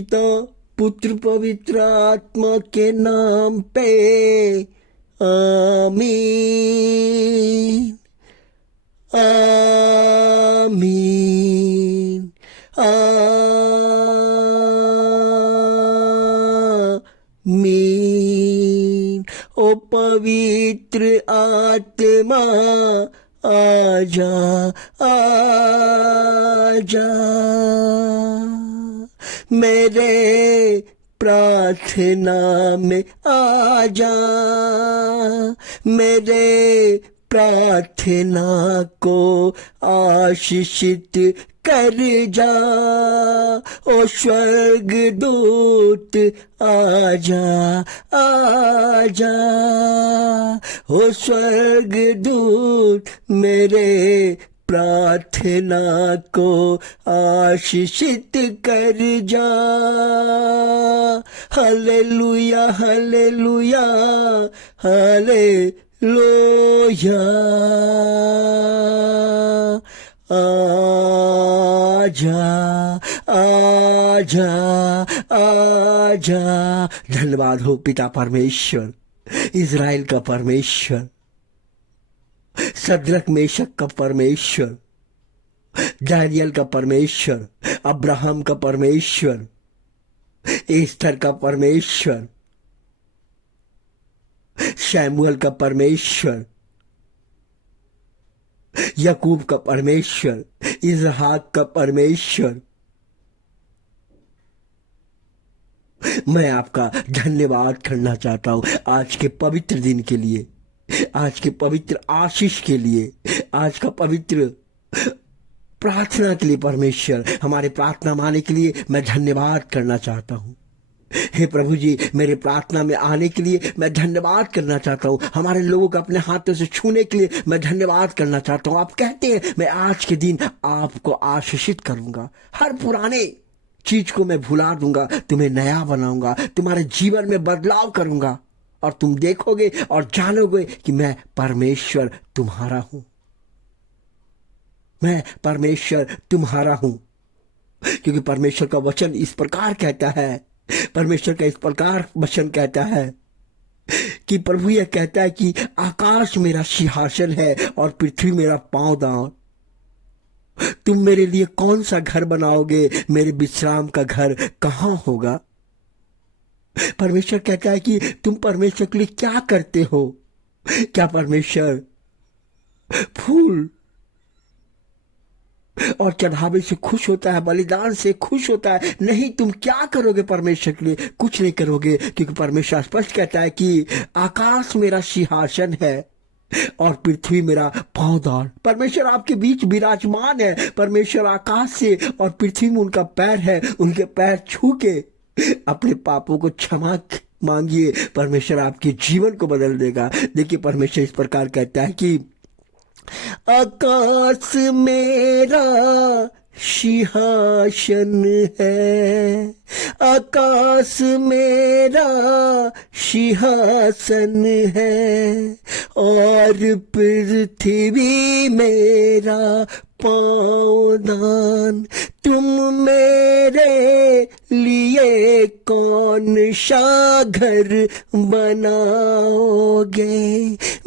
पिता पुत्र पवित्र आत्मा के नाम पे आमीन आमीन आमीन। ओ पवित्र आत्मा आजा आजा, मेरे प्रार्थना में आजा, मेरे प्रार्थना को आशीषित कर जा। ओ स्वर्गदूत आजा आजा, ओ स्वर्गदूत मेरे प्रार्थना को आशीषित कर जा। Hallelujah hallelujah hallelujah. आजा आजा आजा। धन्यवाद हो पिता परमेश्वर, इज़राइल का परमेश्वर, सद्रक मेशक का परमेश्वर, दानियल का परमेश्वर, अब्राहम का परमेश्वर, एस्तर का परमेश्वर, शमूएल का परमेश्वर, याकूब का परमेश्वर, इसहाक का परमेश्वर। मैं आपका धन्यवाद करना चाहता हूं आज के पवित्र दिन के लिए, आज के पवित्र आशीष के लिए, आज का पवित्र प्रार्थना के लिए। परमेश्वर हमारे प्रार्थना माने के लिए मैं धन्यवाद करना चाहता हूं। हे प्रभु जी, मेरे प्रार्थना में आने के लिए मैं धन्यवाद करना चाहता हूं। हमारे लोगों को अपने हाथों से छूने के लिए मैं धन्यवाद करना चाहता हूं। आप कहते हैं मैं आज के दिन आपको आशीषित करूंगा, हर पुराने चीज को मैं भुला दूंगा, तुम्हें नया बनाऊंगा, तुम्हारे जीवन में बदलाव करूंगा और तुम देखोगे और जानोगे कि मैं परमेश्वर तुम्हारा हूं, मैं परमेश्वर तुम्हारा हूं। क्योंकि परमेश्वर का वचन इस प्रकार कहता है, परमेश्वर का इस प्रकार वचन कहता है कि प्रभु यह कहता है कि आकाश मेरा सिंहासन है और पृथ्वी मेरा पांवदान। तुम मेरे लिए कौन सा घर बनाओगे, मेरे विश्राम का घर कहां होगा। परमेश्वर कहता है कि तुम परमेश्वर के लिए क्या करते हो। क्या परमेश्वर फूल और चढ़ावे से खुश होता है, बलिदान से खुश होता है? नहीं, तुम क्या करोगे परमेश्वर के लिए? कुछ नहीं करोगे, क्योंकि परमेश्वर स्पष्ट कहता है कि आकाश मेरा सिंहासन है और पृथ्वी मेरा पांवदान। परमेश्वर आपके बीच विराजमान है। परमेश्वर आकाश से और पृथ्वी में उनका पैर है, उनके पैर छू के अपने पापों को क्षमा मांगिए, परमेश्वर आपके जीवन को बदल देगा। देखिए परमेश्वर इस प्रकार कहता है कि आकाश मेरा सिंहासन है, आकाश मेरा सिंहासन है और पृथ्वी मेरा पांवदान। तुम मेरे लिए कौन सा घर बनाओगे,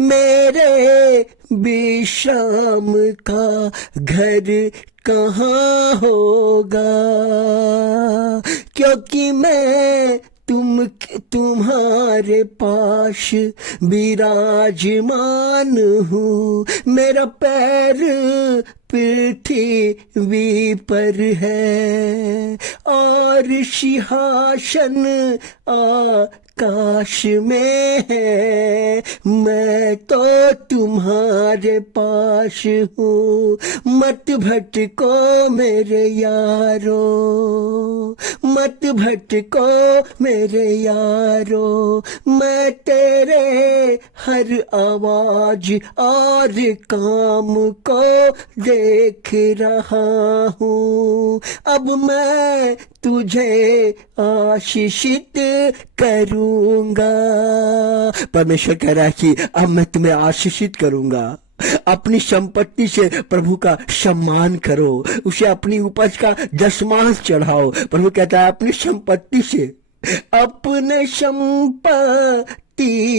मेरे विश्राम का घर कहाँ होगा। क्योंकि मैं तुम्हारे पास विराजमान हूँ, मेरा पैर पृथ्वी पर है और सिंहासन आकाश में है। मैं तो तुम्हारे पास हूँ, मत भटको मेरे यारो, मत भटको मेरे यारो। मैं तेरे हर आवाज और काम को देख रहा हूँ। अब मैं तुझे आशीषित करूंगा। परमेश्वर कह रहा है कि अब मैं तुम्हें आशीषित करूंगा। अपनी संपत्ति से प्रभु का सम्मान करो, उसे अपनी उपज का दशमांश चढ़ाओ। प्रभु कहता है अपनी संपत्ति से, अपने संपत्ति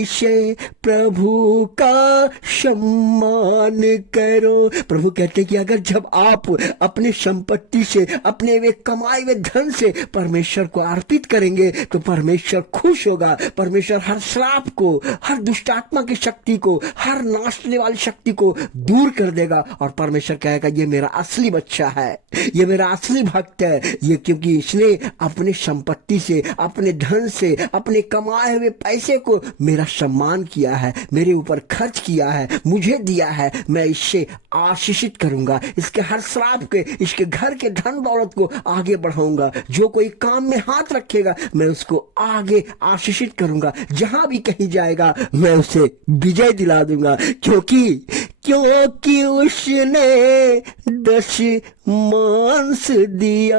से प्रभु का सम्मान करो। प्रभु कहते हैं कि अगर जब आप अपनी संपत्ति से, अपने वे कमाए हुए धन से परमेश्वर को अर्पित करेंगे तो परमेश्वर खुश होगा। परमेश्वर हर श्राप को, हर दुष्ट आत्मा की शक्ति को, हर नाशने वाली शक्ति को दूर कर देगा और परमेश्वर कहेगा ये मेरा असली बच्चा है, ये मेरा असली भक्त है, ये क्योंकि इसने अपनी संपत्ति से, अपने धन से, अपने कमाए हुए पैसे को मेरा सम्मान किया है, मेरे ऊपर खर्च किया है, मुझे दिया है। मैं इससे आशीषित करूंगा, इसके हर श्राप के, इसके घर के धन दौलत को आगे बढ़ाऊंगा। जो कोई काम में हाथ रखेगा मैं उसको आगे आशीषित करूंगा। जहां भी कहीं जाएगा मैं उसे विजय दिला दूंगा, क्योंकि उसने 10 मांस दिया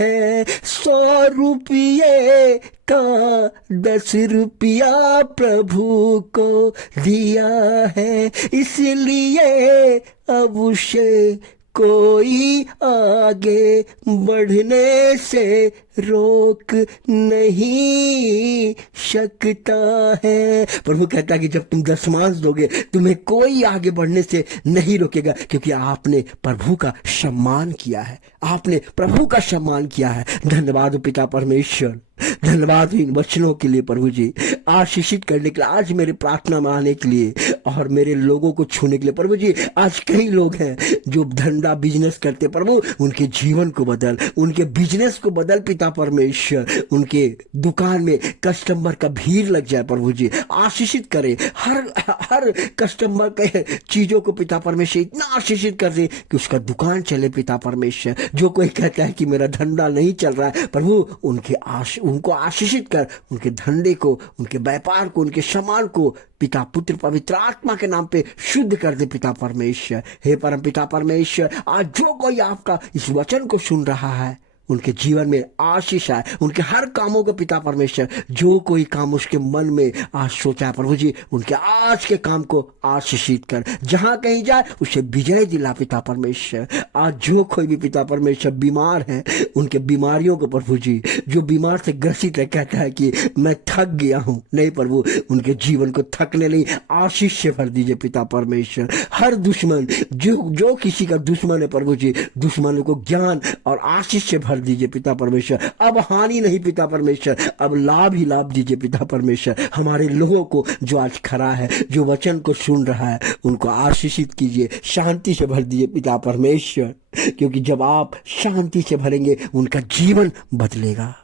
है। 100 रुपये का 10 रुपया प्रभु को दिया है, इसलिए अब उसे कोई आगे बढ़ने से रोक नहीं सकता है। प्रभु कहता है कि जब तुम दशमांश दोगे तुम्हें कोई आगे बढ़ने से नहीं रोकेगा, क्योंकि आपने प्रभु का सम्मान किया है, आपने प्रभु का सम्मान किया है। धन्यवाद पिता परमेश्वर, धन्यवाद इन वचनों के लिए प्रभु जी, आशीषित करने के लिए, आज मेरे प्रार्थना में आने के लिए और मेरे लोगों को छूने के लिए। प्रभु जी आज कई लोग हैं जो धंधा बिजनेस करते, प्रभु उनके जीवन को बदल, उनके बिजनेस को बदल पिता परमेश्वर। उनके दुकान में कस्टमर का भीड़ लग जाए प्रभु जी, आशीषित करे। हर कस्टमर के चीजों को पिता परमेश्वर इतना आशीषित कर दे कि उसका दुकान चले पिता परमेश्वर। जो कोई कहता है कि मेरा धंधा नहीं चल रहा है, प्रभु उनको आशीषित कर, उनके धंधे को, उनके व्यापार को, उनके सामान को पिता पुत्र पवित्र आत्मा के नाम पे शुद्ध कर दे पिता परमेश्वर। हे परम पिता परमेश्वर, आज जो कोई आपका इस वचन को सुन रहा है उनके जीवन में आशीष आए, उनके हर कामों को पिता परमेश्वर, जो कोई काम उसके मन में आज सोचा है प्रभु जी, उनके आज के काम को आशीषित कर। जहां कहीं जाए उसे विजय दिला पिता परमेश्वर। आज जो कोई भी पिता परमेश्वर बीमार है, उनके बीमारियों को प्रभु जी, जो बीमार से ग्रसित है, कहता है कि मैं थक गया हूं, नहीं प्रभु उनके जीवन को थकने नहीं, आशीष से भर दीजिए पिता परमेश्वर। हर दुश्मन जो किसी का दुश्मन है प्रभु जी, दुश्मनों को ज्ञान और आशीष से भर दीजिए पिता परमेश्वर। अब हानि नहीं पिता परमेश्वर, अब लाभ ही लाभ दीजिए पिता परमेश्वर। हमारे लोगों को जो आज खड़ा है, जो वचन को सुन रहा है, उनको आशीषित कीजिए, शांति से भर दीजिए पिता परमेश्वर, क्योंकि जब आप शांति से भरेंगे उनका जीवन बदलेगा।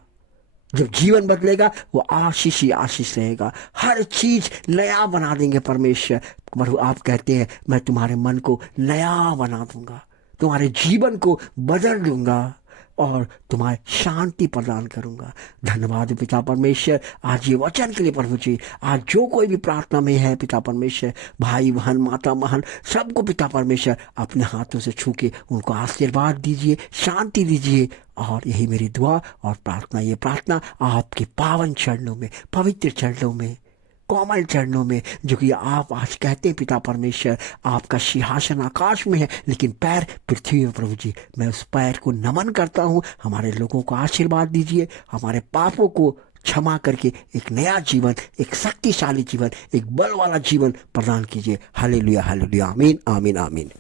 जब जीवन बदलेगा वो आशीष ही आशीष रहेगा, हर चीज नया बना देंगे परमेश्वर। प्रभु आप कहते हैं मैं तुम्हारे मन को नया बना दूंगा, तुम्हारे जीवन को बदल दूंगा और तुम्हारे शांति प्रदान करूंगा। धन्यवाद पिता परमेश्वर आज ये वचन के लिए प्रभु जी। आज जो कोई भी प्रार्थना में है पिता परमेश्वर, भाई बहन माता बहन सबको पिता परमेश्वर अपने हाथों से छू के उनको आशीर्वाद दीजिए, शांति दीजिए। और यही मेरी दुआ और प्रार्थना, ये प्रार्थना आपके पावन चरणों में, पवित्र चरणों में, कोमल चरणों में, जो कि आप आज कहते हैं पिता परमेश्वर आपका सिंहासन आकाश में है लेकिन पैर पृथ्वी में। प्रभु जी मैं उस पैर को नमन करता हूँ। हमारे लोगों को आशीर्वाद दीजिए, हमारे पापों को क्षमा करके एक नया जीवन, एक शक्तिशाली जीवन, एक बल वाला जीवन प्रदान कीजिए। हालेलुया हालेलुया, आमीन आमीन आमीन।